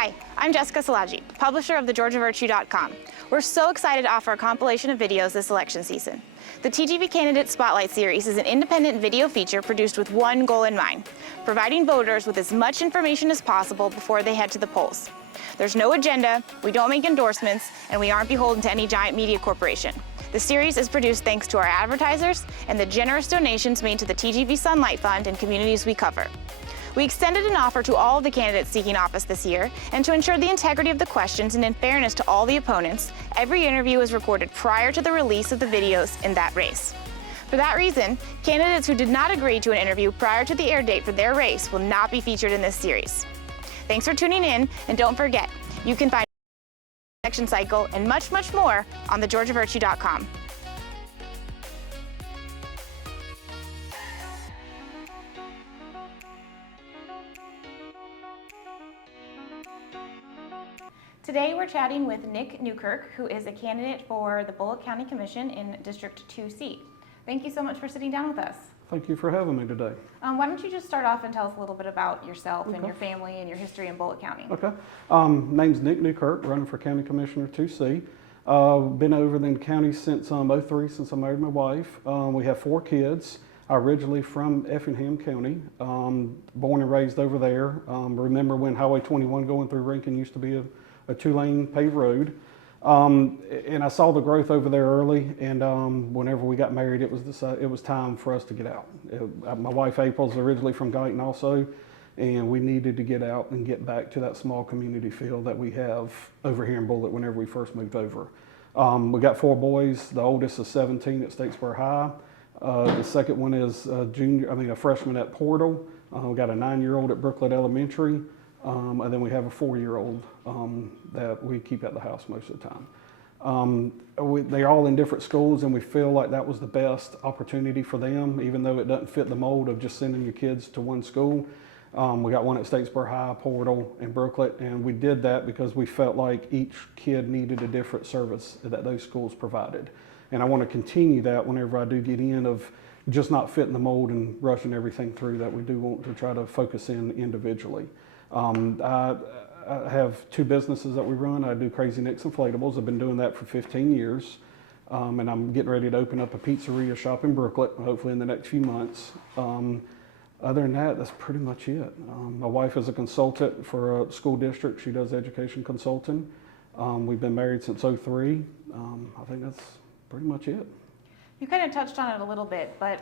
Hi, I'm Jessica Salaji, publisher of thegeorgiavirtue.com. We're so excited to offer a compilation of videos this election season. The TGV Candidate Spotlight Series is an independent video feature produced with one goal in mind: providing voters with as much information as possible before they head to the polls. There's no agenda, we don't make endorsements, and we aren't beholden to any giant media corporation. The series is produced thanks to our advertisers and the generous donations made to the TGV Sunlight Fund and communities we cover. We extended an offer to all of the candidates seeking office this year, and to ensure the integrity of the questions and in fairness to all the opponents, every interview is recorded prior to the release of the videos in that race. For that reason, candidates who did not agree to an interview prior to the air date for their race will not be featured in this series. Thanks for tuning in, and don't forget, you can find the election cycle and much, much more on thegeorgiavirtue.com. Today we're chatting with Nick Newkirk, who is a candidate for the Bulloch County Commission in District 2C. Thank you so much for sitting down with us. Thank you for having me today. Why don't you just start off and tell us a little bit about yourself and your family and your history in Bulloch County. Okay. Name's Nick Newkirk, running for County Commissioner 2C. Been over in the county since '03, since I married my wife. We have 4 kids. Originally from Effingham County, born and raised over there. Remember when Highway 21 going through Rankin used to be a 2-lane paved road. And I saw the growth over there early, and whenever we got married, it was time for us to get out. My wife April's originally from Guyton also, and we needed to get out and get back to that small community feel that we have over here in Bulloch whenever we first moved over. We got 4 boys. The oldest is 17 at Statesboro High. The second one is a freshman at Portal. We got a 9-year-old at Brooklet Elementary. And then we have a 4-year-old that we keep at the house most of the time. They're all in different schools, and we feel like that was the best opportunity for them, even though it doesn't fit the mold of just sending your kids to one school. We got one at Statesboro High, Portal, and Brooklet, and we did that because we felt like each kid needed a different service that those schools provided. And I want to continue that whenever I do get in, of just not fitting the mold and rushing everything through, that we do want to try to focus in individually. I have 2 businesses that we run. I do Crazy Nick's Inflatables. I've been doing that for 15 years. And I'm getting ready to open up a pizzeria shop in Brooklet, hopefully in the next few months. Other than that, that's pretty much it. My wife is a consultant for a school district. She does education consulting. We've been married since '03. I think that's pretty much it. You kind of touched on it a little bit, but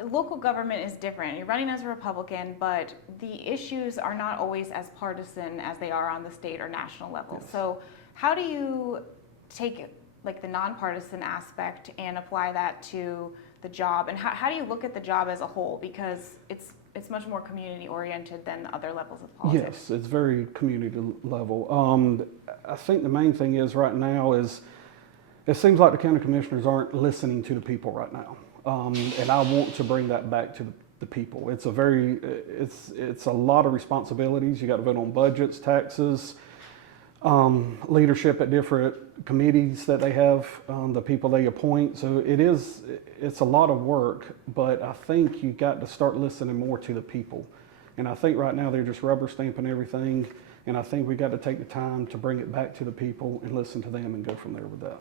local government is different. You're running as a Republican, but the issues are not always as partisan as they are on the state or national level. Yes. So how do you take the nonpartisan aspect and apply that to the job? And how do you look at the job as a whole? Because it's much more community oriented than other levels of politics. Yes, it's very community level. I think the main thing is right now is it seems like the county commissioners aren't listening to the people right now. And I want to bring that back to the people. It's a lot of responsibilities. You got to vote on budgets, taxes, leadership at different committees that they have, the people they appoint. So it's a lot of work, but I think you got to start listening more to the people. And I think right now they're just rubber stamping everything. And I think we got to take the time to bring it back to the people and listen to them and go from there with that.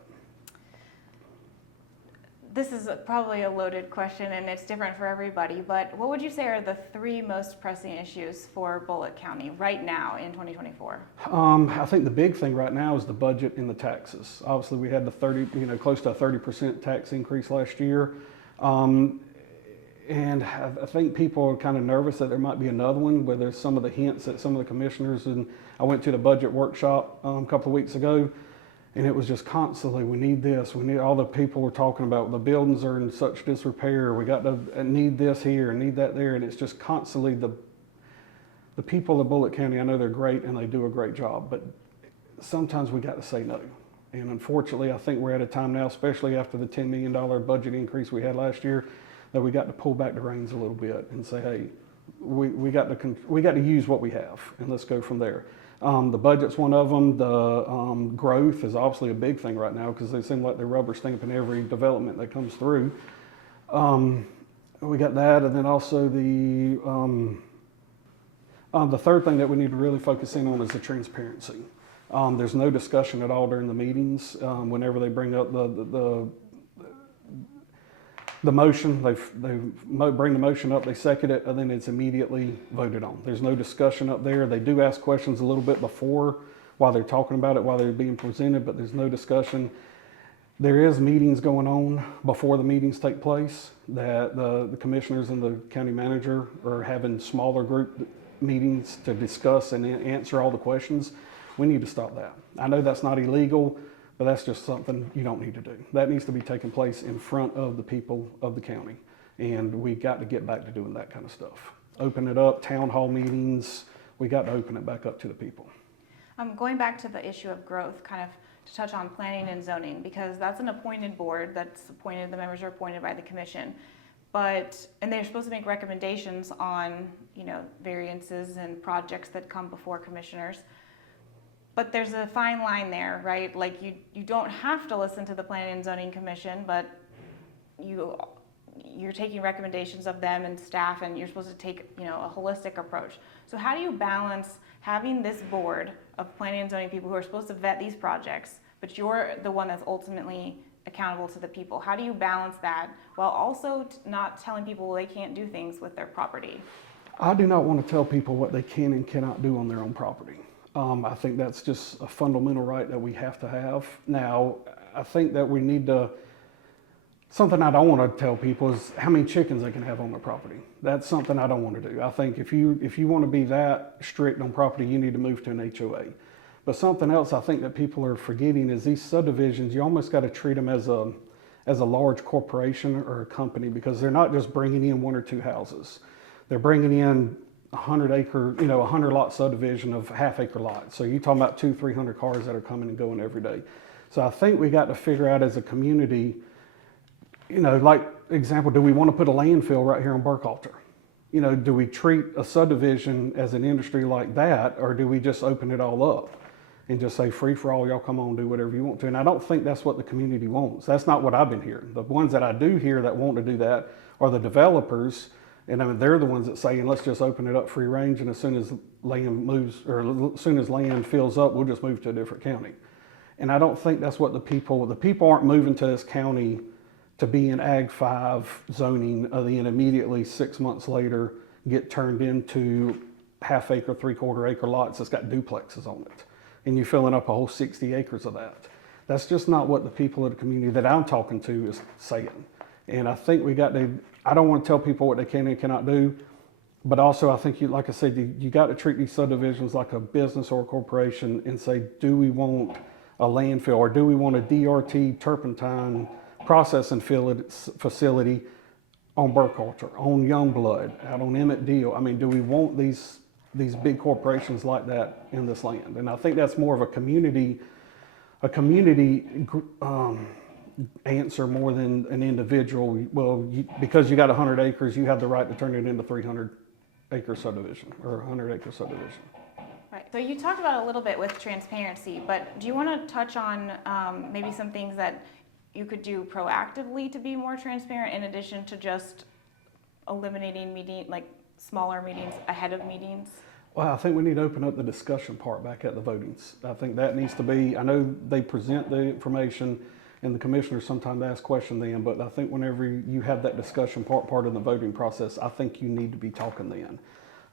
This is probably a loaded question, and it's different for everybody, but what would you say are the 3 most pressing issues for Bulloch County right now in 2024? I think the big thing right now is the budget and the taxes. Obviously, we had the close to a 30% tax increase last year. And I think people are kind of nervous that there might be another one, where there's some of the hints that some of the commissioners, and I went to the budget workshop a couple of weeks ago, and it was just constantly, we need this, we need, all the people were talking about the buildings are in such disrepair, we got to need this here, need that there, and it's just constantly the people of Bulloch County. I know they're great and they do a great job, but sometimes we got to say no. And unfortunately, I think we're at a time now, especially after the $10 million budget increase we had last year, that we got to pull back the reins a little bit and say, hey, we got to use what we have, and let's go from there. The budget's one of them. The growth is obviously a big thing right now, because they seem like they're rubber stamping every development that comes through. We got that, and then also the The third thing that we need to really focus in on is the transparency. There's no discussion at all during the meetings. Whenever they bring up the motion, they bring the motion up, they second it, and then it's immediately voted on. There's no discussion up there. They do ask questions a little bit before, while they're talking about it, while they're being presented, but there's no discussion. There is meetings going on before the meetings take place that the commissioners and the county manager are having smaller group meetings to discuss and answer all the questions. We need to stop that. I know that's not illegal, but that's just something you don't need to do. That needs to be taking place in front of the people of the county. And we got to get back to doing that kind of stuff. Open it up, town hall meetings, we got to open it back up to the people. Going back to the issue of growth, kind of to touch on planning and zoning, because that's an appointed board that's appointed, the members are appointed by the commission. And they're supposed to make recommendations on, variances and projects that come before commissioners. But there's a fine line there, right? Like you don't have to listen to the Planning and Zoning Commission, but you're taking recommendations of them and staff, and you're supposed to take, a holistic approach. So how do you balance having this board of planning and zoning people who are supposed to vet these projects, but you're the one that's ultimately accountable to the people? How do you balance that while also not telling people they can't do things with their property? I do not want to tell people what they can and cannot do on their own property. I think that's just a fundamental right that we have to have. Now, I think that we need to, something I don't want to tell people is how many chickens they can have on their property. That's something I don't want to do. I think if you want to be that strict on property, you need to move to an HOA. But something else I think that people are forgetting is these subdivisions, you almost got to treat them as a large corporation or a company, because they're not just bringing in one or two houses. They're bringing in 100 lot subdivision of half-acre lots. So you're talking about 200-300 cars that are coming and going every day. So I think we got to figure out as a community, like example, do we want to put a landfill right here on Burkhalter? Do we treat a subdivision as an industry like that, or do we just open it all up and just say free for all, y'all come on, do whatever you want to? And I don't think that's what the community wants. That's not what I've been hearing. The ones that I do hear that want to do that are the developers. And I mean, they're the ones that say, let's just open it up free range, and as soon as land moves, or as soon as land fills up, we'll just move to a different county. And I don't think that's what the people aren't moving to this county to be in Ag 5 zoning, then immediately 6 months later get turned into half-acre, three-quarter-acre lots that's got duplexes on it. And you're filling up a whole 60 acres of that. That's just not what the people of the community that I'm talking to is saying. And I think I don't want to tell people what they can and cannot do, but also I think, like I said, you got to treat these subdivisions like a business or a corporation and say, do we want a landfill, or do we want a DRT turpentine processing facility on Burkhalter, on Youngblood, out on Emmett Deal? I mean, do we want these big corporations like that in this land? And I think that's more of a community answer more than an individual. Because you got 100 acres, you have the right to turn it into 300-acre subdivision or 100-acre subdivision. Right. So you talked about a little bit with transparency, but do you want to touch on maybe some things that you could do proactively to be more transparent, in addition to just eliminating smaller meetings ahead of meetings? Well, I think we need to open up the discussion part back at the votings. I think that needs to be, I know they present the information and the commissioners sometimes ask questions then, but I think whenever you have that discussion part of the voting process, I think you need to be talking then.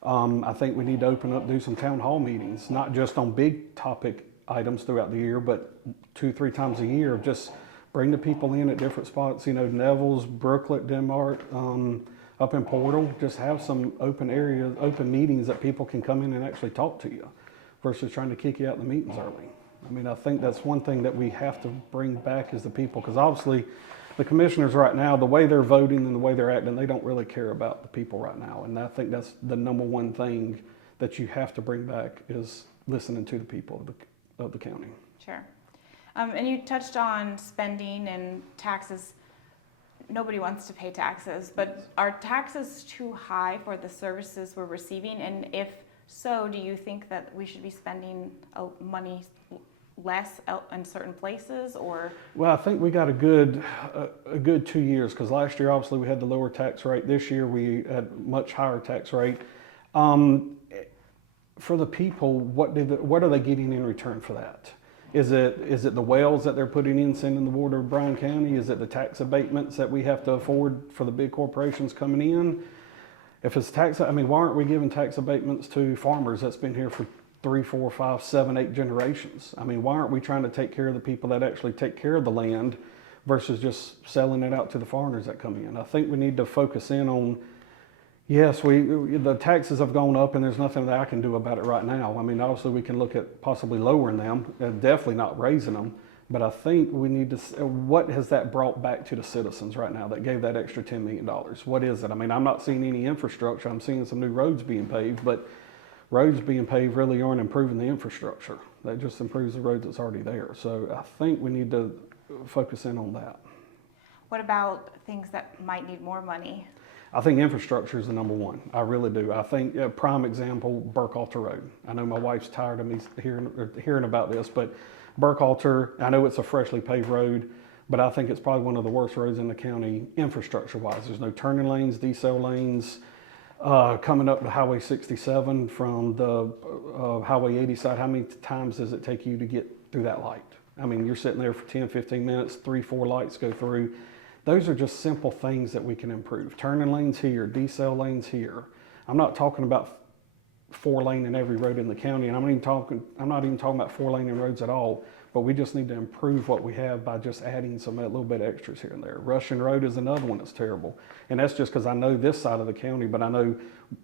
I think we need to open up, do some town hall meetings, not just on big topic items throughout the year, but 2-3 times a year. Just bring the people in at different spots, Neville's, Brooklet, Denmark, up in Portal. Just have some open areas, open meetings that people can come in and actually talk to you versus trying to kick you out of the meetings early. I mean, I think that's one thing that we have to bring back is the people, because obviously the commissioners right now, the way they're voting and the way they're acting, they don't really care about the people right now. And I think that's the number one thing that you have to bring back is listening to the people of the county. Sure. And you touched on spending and taxes. Nobody wants to pay taxes, but are taxes too high for the services we're receiving? And if so, do you think that we should be spending money less in certain places, or? Well, I think we got a good 2 years, because last year obviously we had the lower tax rate. This year we had much higher tax rate. for the people, what are they getting in return for that? Is it the wells that they're putting in, sending the water to Bryan County? Is it the tax abatements that we have to afford for the big corporations coming in? If it's tax, I mean, why aren't we giving tax abatements to farmers that's been here for 3, 4, 5, 7, 8 generations? I mean, why aren't we trying to take care of the people that actually take care of the land versus just selling it out to the foreigners that come in? I think we need to focus in on, yes, the taxes have gone up and there's nothing that I can do about it right now. I mean, obviously we can look at possibly lowering them, and definitely not raising them. But I think we need to, what has that brought back to the citizens right now that gave that extra $10 million? What is it? I mean, I'm not seeing any infrastructure. I'm seeing some new roads being paved, but roads being paved really aren't improving the infrastructure. That just improves the roads that's already there. So I think we need to focus in on that. What about things that might need more money? I think infrastructure is the number one. I really do. I think a prime example, Burkhalter Road. I know my wife's tired of me hearing about this, but Burkhalter, I know it's a freshly paved road, but I think it's probably one of the worst roads in the county infrastructure-wise. There's no turning lanes, decel lanes. Coming up to Highway 67 from the Highway 80 side, how many times does it take you to get through that light? I mean, you're sitting there for 10, 15 minutes, 3, 4 lights go through. Those are just simple things that we can improve. Turning lanes here, decel lanes here. I'm not talking about 4-lane in every road in the county, and I'm not even talking about 4-lane in roads at all, but we just need to improve what we have by just adding some little bit of extras here and there. Russian Road is another one that's terrible, and that's just because I know this side of the county, but I know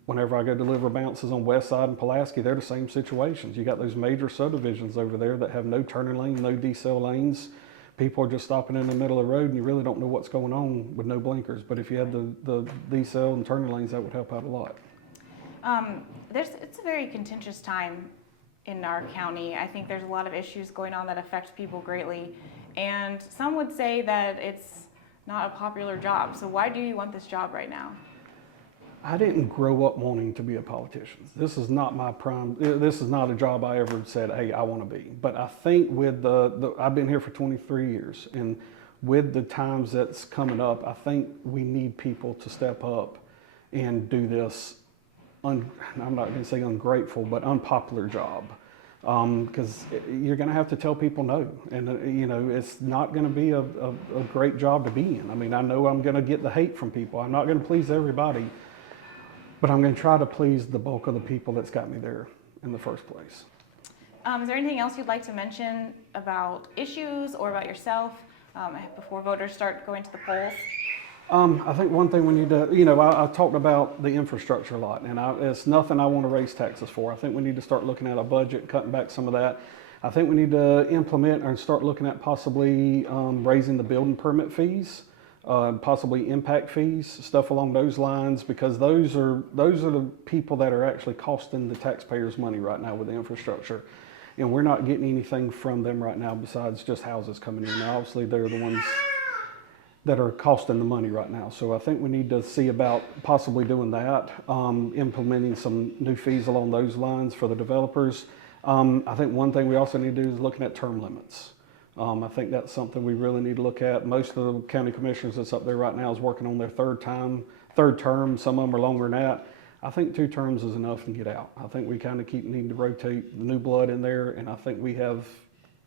whenever I go deliver bounces on West Side and Pulaski, they're the same situations. You got those major subdivisions over there that have no turning lane, no decel lanes. People are just stopping in the middle of the road and you really don't know what's going on with no blinkers. But if you had the decel and turning lanes, that would help out a lot. It's a very contentious time in our county. I think there's a lot of issues going on that affect people greatly. And some would say that it's not a popular job. So why do you want this job right now? I didn't grow up wanting to be a politician. This is not this is not a job I ever said, hey, I want to be. But I think with I've been here for 23 years, and with the times that's coming up, I think we need people to step up and do this, I'm not going to say ungrateful, but unpopular job. Because you're going to have to tell people no. And, you know, it's not going to be a great job to be in. I mean, I know I'm going to get the hate from people. I'm not going to please everybody. But I'm going to try to please the bulk of the people that's got me there in the first place. Is there anything else you'd like to mention about issues or about yourself before voters start going to the polls? I think one thing we need to, you know, I talked about the infrastructure a lot, and it's nothing I want to raise taxes for. I think we need to start looking at a budget, cutting back some of that. I think we need to implement or start looking at possibly raising the building permit fees. Possibly impact fees, stuff along those lines, because those are the people that are actually costing the taxpayers money right now with the infrastructure, and we're not getting anything from them right now besides just houses coming in. Now, obviously, they're the ones that are costing the money right now. So I think we need to see about possibly doing that, implementing some new fees along those lines for the developers. I think one thing we also need to do is looking at term limits. I think that's something we really need to look at. Most of the county commissioners that's up there right now is working on their third term. Some of them are longer than that. I think 2 terms is enough and get out. I think we kind of need to rotate the new blood in there, and I think we have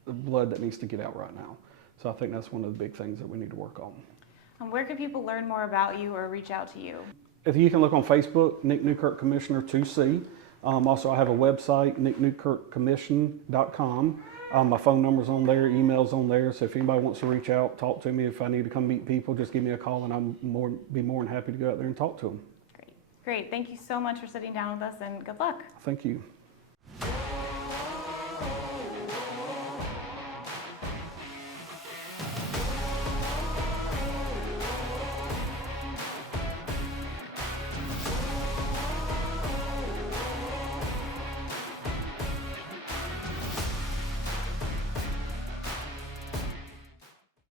the blood that needs to get out right now. So I think that's one of the big things that we need to work on. Where can people learn more about you or reach out to you? If you can look on Facebook, Nick Newkirk Commissioner 2C. Also, I have a website, nicknewkirkcommission.com. My phone number's on there, email's on there, so if anybody wants to reach out, talk to me. If I need to come meet people, just give me a call, and be more than happy to go out there and talk to them. Great. Thank you so much for sitting down with us, and good luck. Thank you.